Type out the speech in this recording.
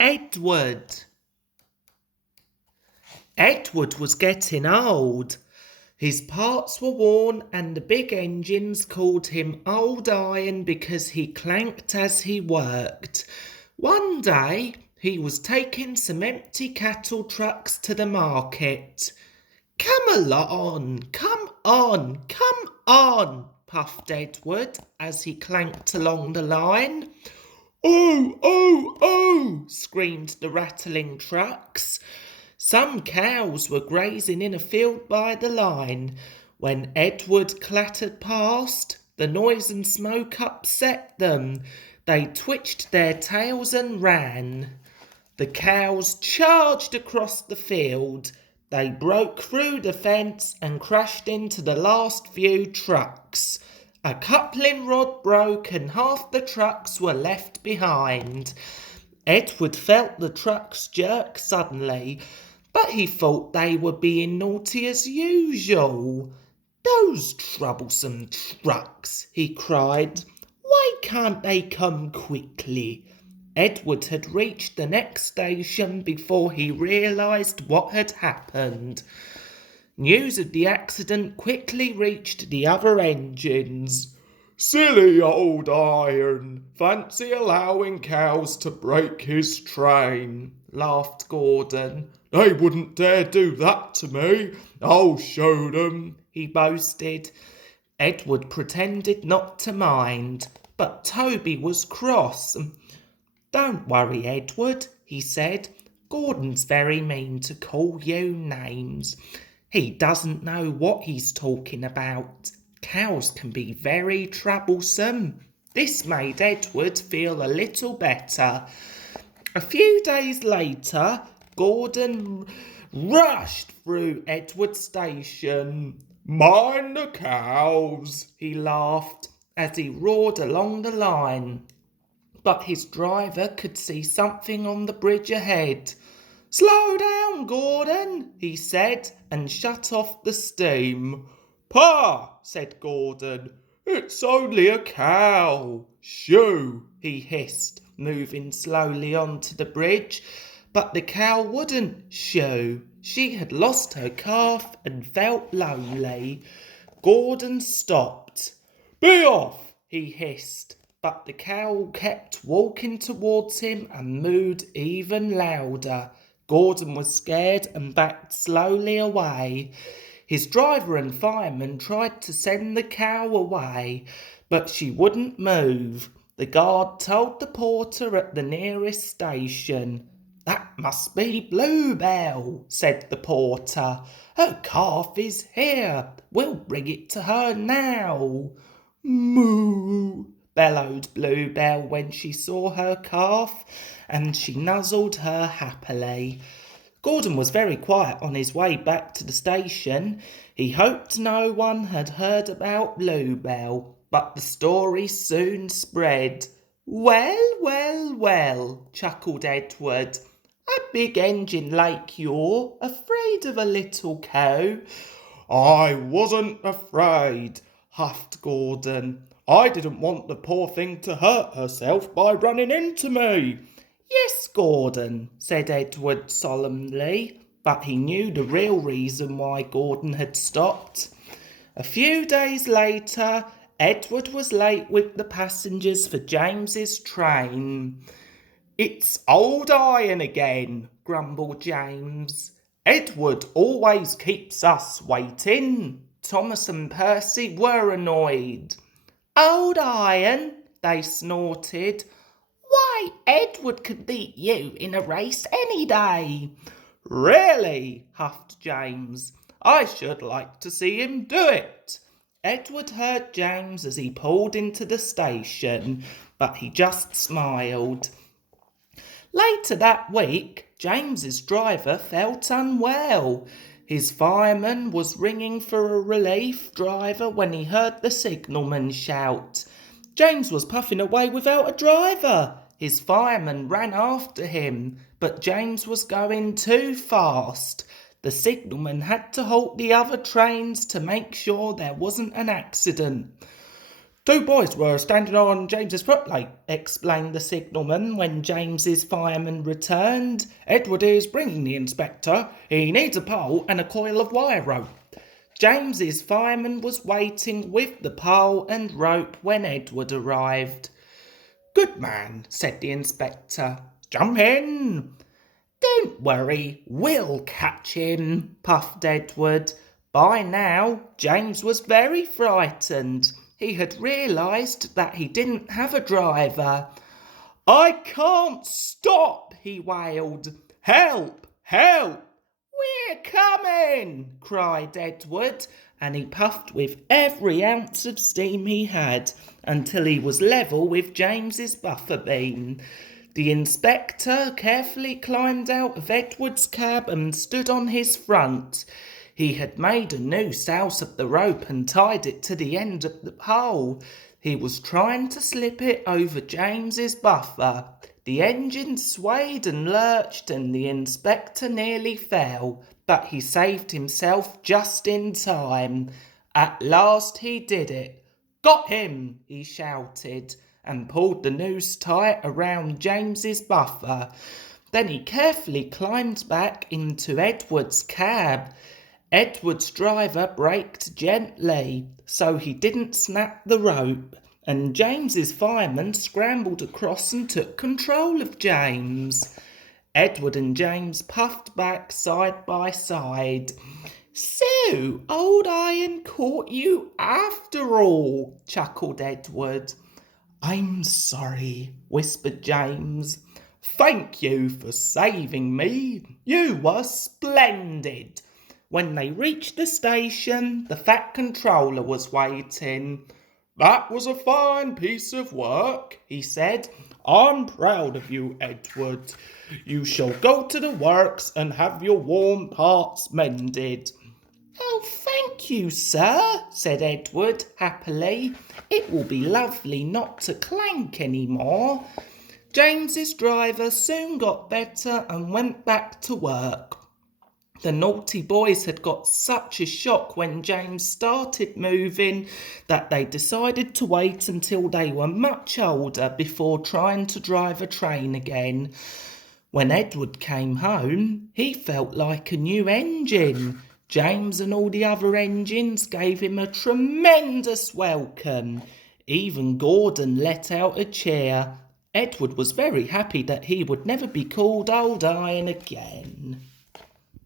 Edward. Edward was getting old. His parts were worn and the big engines called him Old Iron because he clanked as he worked. One day he was taking some empty cattle trucks to the market. "Come along, come on," puffed Edward as he clanked along the line. "Oh, oh, oh," screamed the rattling trucks. Some cows were grazing in a field by the line. When Edward clattered past, the noise and smoke upset them. They twitched their tails and ran. The cows charged across the field. They broke through the fence and crashed into the last few trucks. A coupling rod broke and half the trucks were left behind. Edward felt the trucks jerk suddenly, but he thought they were being naughty as usual. "Those troublesome trucks," he cried. "Why can't they come quickly?" Edward had reached the next station before he realised what had happened. News of the accident quickly reached the other engines. "Silly old Iron, fancy allowing cows to break his train," laughed Gordon. "They wouldn't dare do that to me. I'll show them," he boasted. Edward pretended not to mind, but Toby was cross. "Don't worry, Edward," he said. "Gordon's very mean to call you names. He doesn't know what he's talking about. Cows can be very troublesome." This made Edward feel a little better. A few days later, Gordon rushed through Edward's station. "Mind the cows," he laughed as he roared along the line. But his driver could see something on the bridge ahead. "Slow down, Gordon," he said, and shut off the steam. "Pa," said Gordon, "it's only a cow." "Shoo," he hissed, moving slowly onto the bridge. But the cow wouldn't shoo. She had lost her calf and felt lonely. Gordon stopped. "Be off," he hissed. But the cow kept walking towards him and mooed even louder. Gordon was scared and backed slowly away. His driver and fireman tried to send the cow away, but she wouldn't move. The guard told the porter at the nearest station. "That must be Bluebell," said the porter. "Her calf is here. We'll bring it to her now." "Moo," bellowed Bluebell when she saw her calf, and she nuzzled her happily. Gordon was very quiet on his way back to the station. He hoped no one had heard about Bluebell, but the story soon spread. Well, chuckled Edward. "A big engine like you're afraid of a little cow." "I wasn't afraid," huffed Gordon. "I didn't want the poor thing to hurt herself by running into me." "Yes, Gordon," said Edward solemnly, but he knew the real reason why Gordon had stopped. A few days later, Edward was late with the passengers for James's train. "It's Old Iron again," grumbled James. "Edward always keeps us waiting." Thomas and Percy were annoyed. "Old Iron," they snorted. "Why, Edward could beat you in a race any day." "Really?" huffed James. "I should like to see him do it." Edward heard James as he pulled into the station, but he just smiled. Later that week, James's driver felt unwell. His fireman was ringing for a relief driver when he heard the signalman shout. James was puffing away without a driver. His fireman ran after him, but James was going too fast. The signalman had to halt the other trains to make sure there wasn't an accident. Two boys were standing on James's footplate, explained the signalman when James's fireman returned. Edward is bringing the inspector. He needs a pole and a coil of wire rope. James's fireman was waiting with the pole and rope when Edward arrived. Good man, said the inspector. Jump in. Don't worry, we'll catch him, puffed Edward. By now, James was very frightened. He had realised that he didn't have a driver. I can't stop, he wailed. Help! Help! We're coming, cried Edward, and he puffed with every ounce of steam he had until he was level with James's buffer beam. The inspector carefully climbed out of Edward's cab and stood on his front. He had made a noose out of the rope and tied it to the end of the pole. He was trying to slip it over James's buffer. The engine swayed and lurched and the inspector nearly fell, but he saved himself just in time. At last he did it. Got him, he shouted, and pulled the noose tight around James's buffer. Then he carefully climbed back into Edward's cab. Edward's driver braked gently, so he didn't snap the rope, and James's fireman scrambled across and took control of James. Edward and James puffed back side by side. So, Old Iron caught you after all, chuckled Edward. I'm sorry, whispered James. Thank you for saving me. You were splendid. When they reached the station, the Fat Controller was waiting. That was a fine piece of work, he said. I'm proud of you, Edward. You shall go to the works and have your worn parts mended. Oh, thank you, sir, said Edward happily. It will be lovely not to clank any more. James's driver soon got better and went back to work. The naughty boys had got such a shock when James started moving that they decided to wait until they were much older before trying to drive a train again. When Edward came home, he felt like a new engine. James and all the other engines gave him a tremendous welcome. Even Gordon let out a cheer. Edward was very happy that he would never be called Old Iron again.